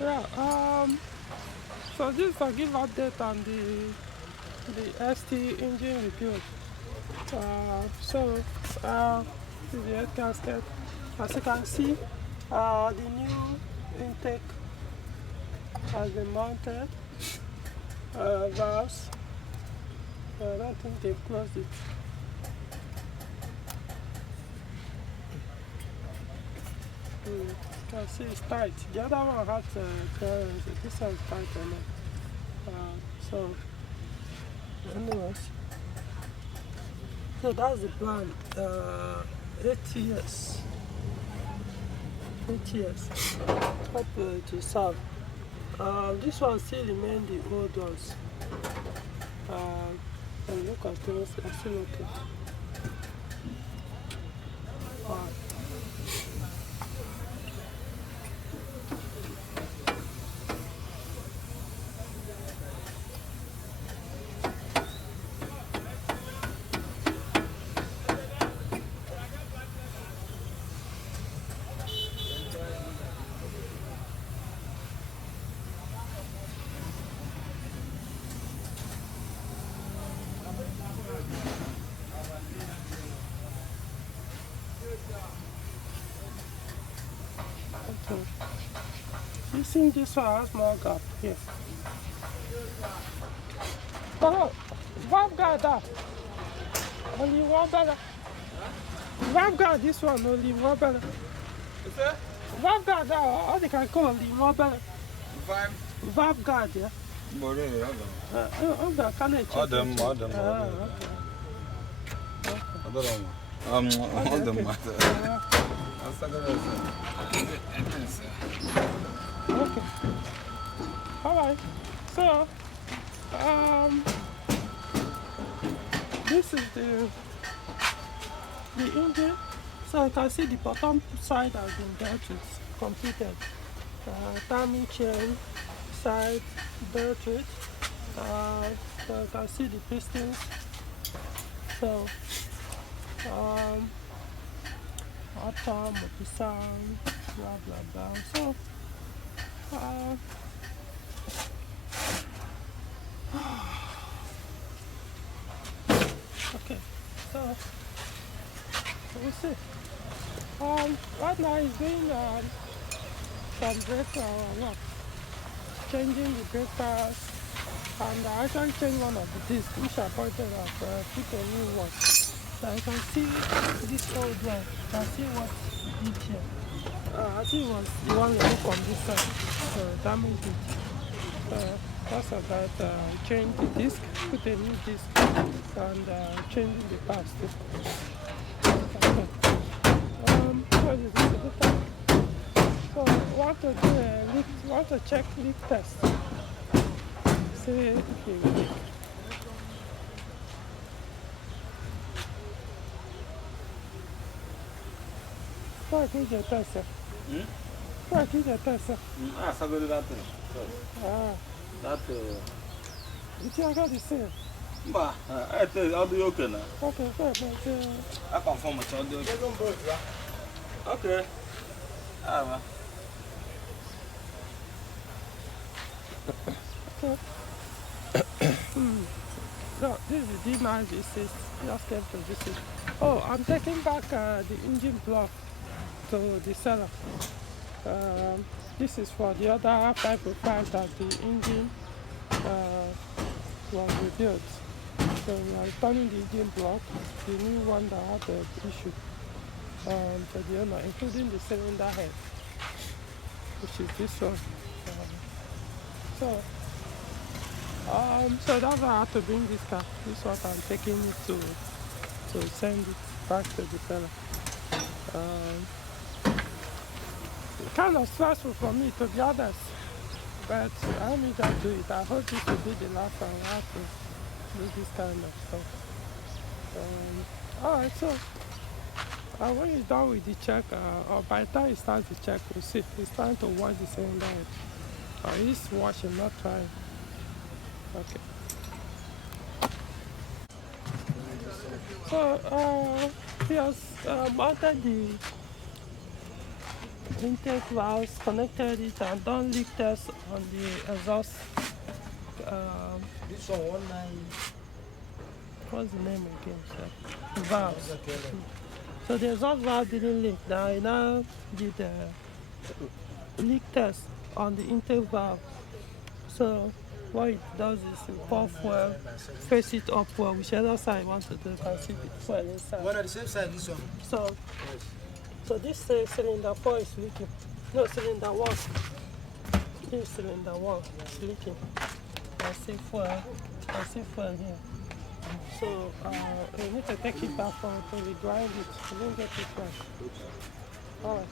Yeah. So this is a give update on the ST engine rebuild. This is the head gasket. As you can see, the new intake has been mounted. Valves. I don't think they've closed it. You can see it's tight. The other one had clearance. This one's tight enough. So, anyways, so that's the plan. 8 years. 8 years. Hope to serve. This one still remain the old ones. And look at those, they're still okay. Okay. You think this one has more gap here? Oh, valve guard that. Only one better. Valve guard this one only one better. What's that? Valve guard that. All they can call only one better. Valve guard, yeah. Okay, can I check? All them. Okay. All them. Okay. All right. So, this is the engine. So you can see the bottom side has been dealt with, completed. Timing chain side dealt with. So you can see the pistons. So, atom, sound, blah blah blah. So, okay. So we'll see. Right now he's doing some brake work, changing the brake pads, and I actually changed one of the discs, which I pointed out, put a new one. So you can see this old one. You can see what it did here. I think it was the one removed from this side, so damaged it. That's about changing the disc, put a new disc, and changing the pads too. Okay. What is this? So want to do a leak, want to check leak test. See if it will leak. Why did you test it? Why did you test it? Ah, sabe that. That. Did you get the same? Bah, I tell you, I'll do okay now. Okay, good. I confirm with all the okay. Ah, Okay. No, this is the D9 V6. Just came to visit. Oh, I'm taking back the engine block to the seller. This is for the other 505 that the engine was rebuilt. So we are returning the engine block, the new one that had the issue, to the owner, including the cylinder head, which is this one. So that's why I had to bring this car. This is what I'm taking it to send it back to the seller. Kind of stressful for me, to be honest, but I need to do it. I hope this will be the last time I have to do this kind of stuff. Alright, so when you're done with the check, or by the time you start the check, we'll see. It's time to wash the cylinder head. He's washing, not trying. Okay. So he has mounted intake valves, connected it, and done leak test on the exhaust. This one 19. What's the name again, sir? Valves. So the exhaust valve didn't leak. Now I now did the leak test on the intake valve. So what it does is you pour fuel, face it upward, whichever side you want to do, you can see the fuel inside. One at the same side, this one. So this cylinder 4 is leaking. No, cylinder 1. This cylinder 1 is leaking. I see fuel here. So we need to take it back to regrind it. We didn't get it right. Alright.